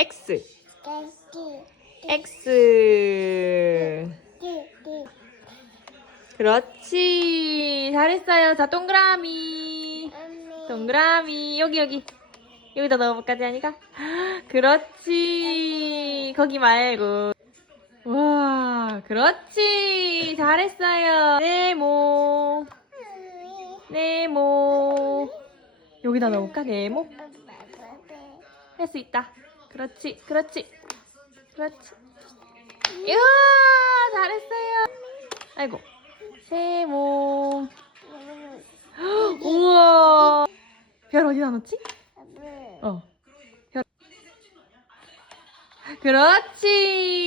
X. X. 그렇지. 잘했어요. 자, 동그라미. 동그라미. 여기. 여기다 넣어볼까, 재한이가? 그렇지. 거기 말고. 와, 그렇지. 잘했어요. 네모. 네모. 여기다 넣어볼까? 네모. 할 수 있다. 그렇지. 이야, 잘했어요. 아이고. 세모. 우와. 별 어디다 넣지? 별. 그렇지.